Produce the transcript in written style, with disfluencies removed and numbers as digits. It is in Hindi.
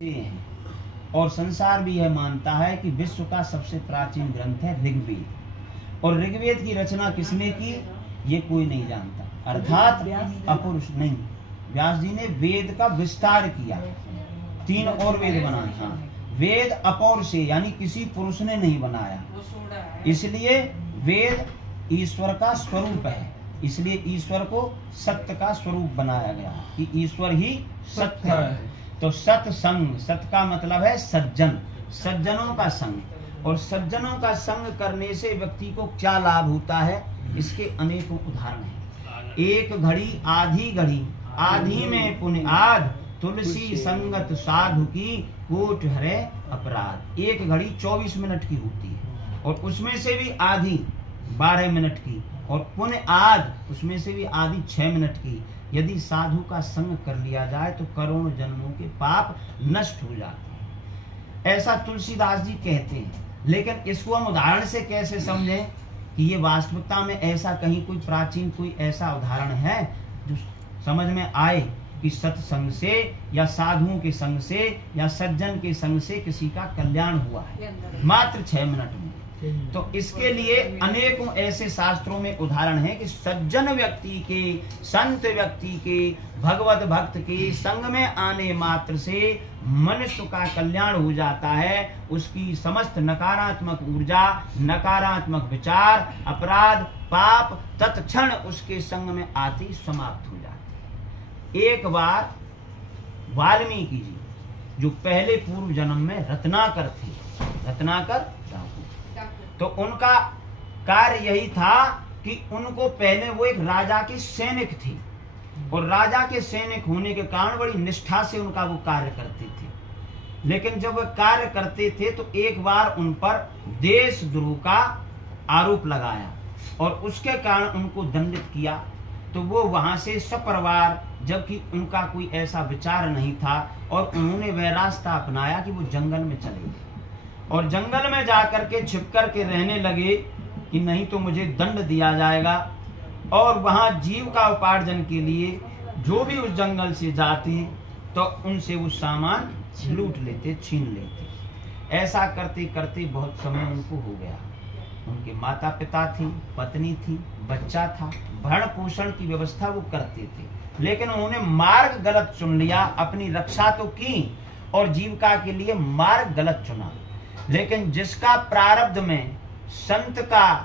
हैं और संसार भी यह मानता है कि विश्व का सबसे प्राचीन ग्रंथ है ऋग्वेद। और ऋग्वेद की रचना किसने की ये कोई नहीं जानता, अर्थात अपुरुष नहीं, व्यास जी ने वेद का विस्तार किया, 3 और वेद बनाए। हाँ, वेद अपौर से यानी किसी पुरुष ने नहीं बनाया, इसलिए वेद ईश्वर का स्वरूप है, इसलिए ईश्वर को सत्य का स्वरूप बनाया गया कि ईश्वर ही सत्य है। तो सत्संग, सत्य का मतलब है सज्जन, सज्जनों का संग, और सज्जनों का संग करने से व्यक्ति को क्या लाभ होता है, इसके अनेकों उदाहरण हैं। एक घड़ी आधी घड़ी, आधी में पुण्य आध, तुलसी संगत साधु की कोट हरे अपराध। एक घड़ी 24 मिनट की होती है और उसमें से भी आधी 12 मिनट की, और पुण्य आध उसमें से भी आधी 6 मिनट की। यदि साधु का संग कर लिया जाए तो करोड़ों जन्मों के पाप नष्ट हो जाते हैं, ऐसा तुलसीदास जी कहते हैं। लेकिन इसको हम उदाहरण से कैसे समझें कि ये वास्तविकता में ऐसा कहीं कोई प्राचीन कोई ऐसा उदाहरण है जो समझ में आए कि सत्संग से या साधुओं के संग से या सज्जन के संग से किसी का कल्याण हुआ है मात्र 6 मिनट में। तो इसके लिए अनेकों ऐसे शास्त्रों में उदाहरण है कि सज्जन व्यक्ति के, संत व्यक्ति के, भगवत भक्त के संग में आने मात्र से मनुष्य का कल्याण हो जाता है। उसकी समस्त नकारात्मक ऊर्जा, नकारात्मक विचार, अपराध, पाप तत्क्षण उसके संग में आती समाप्त हो जाती है। एक बार वाल्मीकि जी जो पहले पूर्व जन्म में रत्नाकर थे, रत्नाकर तो उनका कार्य यही था कि उनको पहले वो एक राजा की सैनिक थी और राजा के सैनिक होने के कारण बड़ी निष्ठा से उनका वो कार्य करते थे। लेकिन जब वो कार्य करते थे तो एक बार उन पर देशद्रोह का आरोप लगाया और उसके कारण उनको दंडित किया। तो वो वहां से सपरिवार, जबकि उनका कोई ऐसा विचार नहीं था, और उन्होंने वह रास्ता अपनाया कि वो जंगल में चले गए और जंगल में जाकर के छिप कर के रहने लगे कि नहीं तो मुझे दंड दिया जाएगा। और वहां जीविका उपार्जन के लिए जो भी उस जंगल से जाते तो उनसे वो सामान लूट लेते, छीन लेते। ऐसा करते करते बहुत समय उनको हो गया। उनके माता पिता थी, पत्नी थी, बच्चा था, भरण पोषण की व्यवस्था वो करते थे, लेकिन उन्होंने मार्ग गलत चुन लिया। अपनी रक्षा तो की और जीविका के लिए मार्ग गलत चुना। लेकिन जिसका प्रारब्ध में संत का